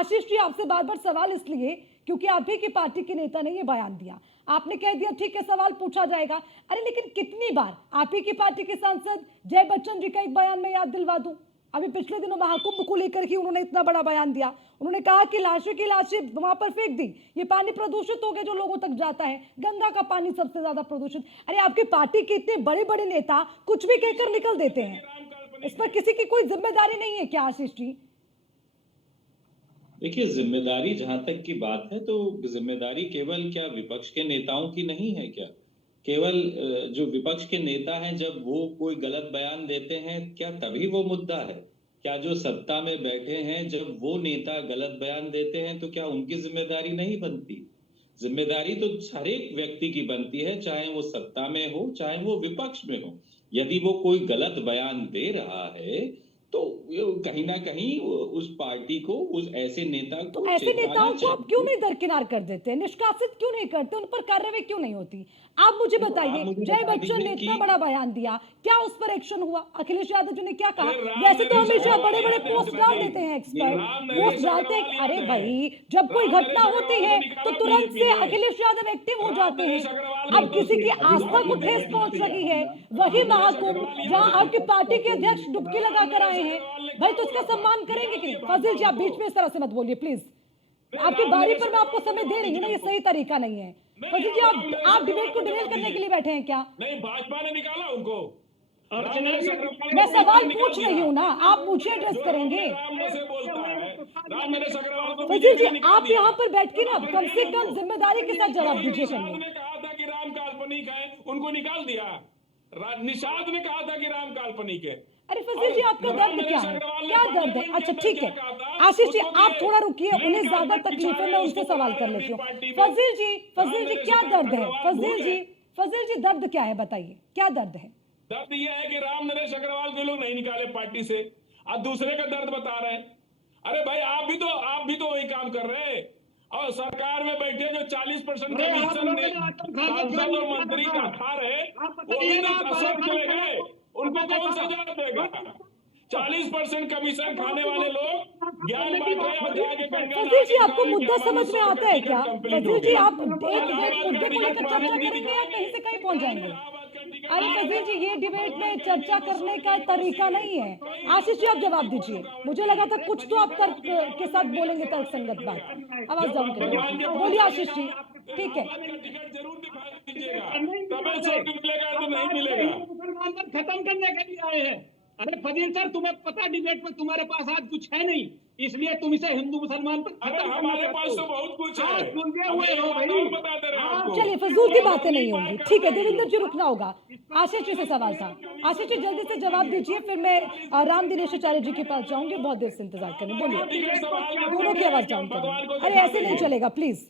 आशीष जी, आपसे बार बार सवाल इसलिए क्योंकि आप ही की पार्टी के नेता ने ये बयान दिया, आपने कह दिया ठीक है सवाल पूछा जाएगा। अरे लेकिन कितनी बार आप ही की पार्टी के सांसद जय बच्चन जी का एक बयान में याद दिलवा दूं, अभी पिछले दिनों महाकुंभ को लेकर ही उन्होंने इतना बड़ा बयान दिया। उन्होंने कहा कि लाशों की लाशें वहां पर फेंक दी, ये पानी प्रदूषित हो गया जो लोगों तक जाता है, गंगा का पानी सबसे ज्यादा प्रदूषित। अरे आपकी पार्टी के इतने बड़े बड़े नेता कुछ भी कहकर निकल देते हैं, इस पर किसी की कोई जिम्मेदारी नहीं है क्या आशीष जी? देखिए, जिम्मेदारी जहां तक की बात है तो जिम्मेदारी केवल क्या विपक्ष के नेताओं की नहीं है क्या? केवल जो विपक्ष के नेता हैं जब वो कोई गलत बयान देते हैं क्या तभी वो मुद्दा है? क्या जो सत्ता में बैठे हैं जब वो नेता गलत बयान देते हैं तो क्या उनकी जिम्मेदारी नहीं बनती? जिम्मेदारी तो हर एक व्यक्ति की बनती है, चाहे वो सत्ता में हो चाहे वो विपक्ष में हो। यदि वो कोई गलत बयान दे रहा है तो कहीं ना कहीं उस पार्टी को, उस ऐसे नेता तो को ऐसे चेताना नेताओं को आप क्यों चाहिए। नहीं दरकिनार कर देते, निष्कासित क्यों नहीं करते, उन पर कार्रवाई क्यों नहीं होती? आप मुझे देखो, आप बताइए, मुझे जय बता बच्चन ने दीजिए इतना कि बड़ा बयान दिया, क्या उस पर एक्शन हुआ? अखिलेश यादव जी ने क्या कहा? अरे राम वैसे तो नरेश हमेशा अग्रवाल बड़े बड़े याद है पोस्ट अंजना डाल जी, देते हैं राम एक्सपर्ट, नरेश पोस्ट डालते हैं। अग्रवाल अरे याद है। भाई, जब कोई राम घटना नरेश होती अग्रवाल है को निकाला तो तुरंत बीजेपी से ने। अखिलेश यादव एक्टिव हो राम जाते नरेश हैं। अग्रवाल अब किसी की आस्था को ठेस पहुंच रही है, वही महाकुंभ जहां आपकी पार्टी के अध्यक्ष डुबकी लगा कर आए हैं, भाई तो उसका सम्मान करेंगे कि नहीं? फजील जी, आप बीच में इस तरह से मत बोलिए प्लीज, आपकी बारी पर मैं आपको समय दे रही हूँ ना, ये सही तरीका नहीं है। फजील जी, आप डिबेट को डिरेल करने के लिए बैठे हैं क्या? नहीं, भाजपा ने निकाला उनको। मैं सवाल पूछ रही हूँ ना, आप पूछिए, एड्रेस करेंगे। राम से बोलता है, राम नरेश अग्रवाल को फजील जी, बीजेपी ने निकाल आप दिया। यहाँ पर बैठ के ना कम से कम जिम्मेदारी के साथ जवाब दीजिए निषाद करिए। ने कहा था कि राम काल्पनिक है, उनको निकाल दिया। निषाद ने कहा था कि राम काल्पनिक है। अरे फजील जी, आपका दर्द क्या है, क्या दर्द है? अच्छा ठीक है, आशीष जी आप थोड़ा रुकिए, उन्हें ज्यादा तकलीफ है, मैं उनसे सवाल कर लेती हूँ। फजील जी क्या दर्द है? फजील जी दर्द क्या है, बताइए क्या दर्द है? दर्द यह है कि राम नरेश अग्रवाल के लोग नहीं निकाले पार्टी से, आज दूसरे का दर्द बता रहे हैं। अरे भाई, आप भी तो वही काम कर रहे हैं, और सरकार में बैठे जो 40% कमीशन सांसद और मंत्री का खा रहे, वो भी तो असर चले गए, उनको कौन सजा देगा? 40% कमीशन खाने वाले लोग ज्ञान बांट रहे और जाके गंगा फजील जी, आपको मुद्दा समझ में आता है क्या? फजील जी, आप एक मुद्दे को लेकर चर्चा करेंगे या कहीं से कहीं पहुंच जाएंगे? अरे फजील जी, ये डिबेट में चर्चा करने का तरीका नहीं है। आशीष जी, आप जवाब दीजिए, मुझे लगा था कुछ तो आप तर्क के साथ बोलेंगे, तर्क संगत बात। आवाज डाउन करिए, बोलिए आशीष जी। ठीक है, टिकट जरूर दिखा दीजिएगा, तब छोटी मिलेगा तो नहीं मिलेगा। मुसलमान पर खत्म करने के लिए आए हैं। अरे फजील सर, तुम्हें पता डिबेट में तुम्हारे पास आज कुछ है नहीं, इसलिए तुम इसे हिंदू मुसलमान पर अरे हमारे पास तो बहुत कुछ है, सुलझे हुए हो भाई। बताते रहे आपको। चलिए फजूल की बातें नहीं होंगी, ठीक है। देवेंद्र जी रुकना होगा, आशीष जी से सवाल था। आशीष जी जल्दी से जवाब दीजिए, फिर मैं राम दिनेश आचार्य जी के पास जाऊंगी, बहुत देर से इंतजार करें। बोलिए, दोनों की आवाज डाउन करें। अरे ऐसे नहीं चलेगा प्लीज।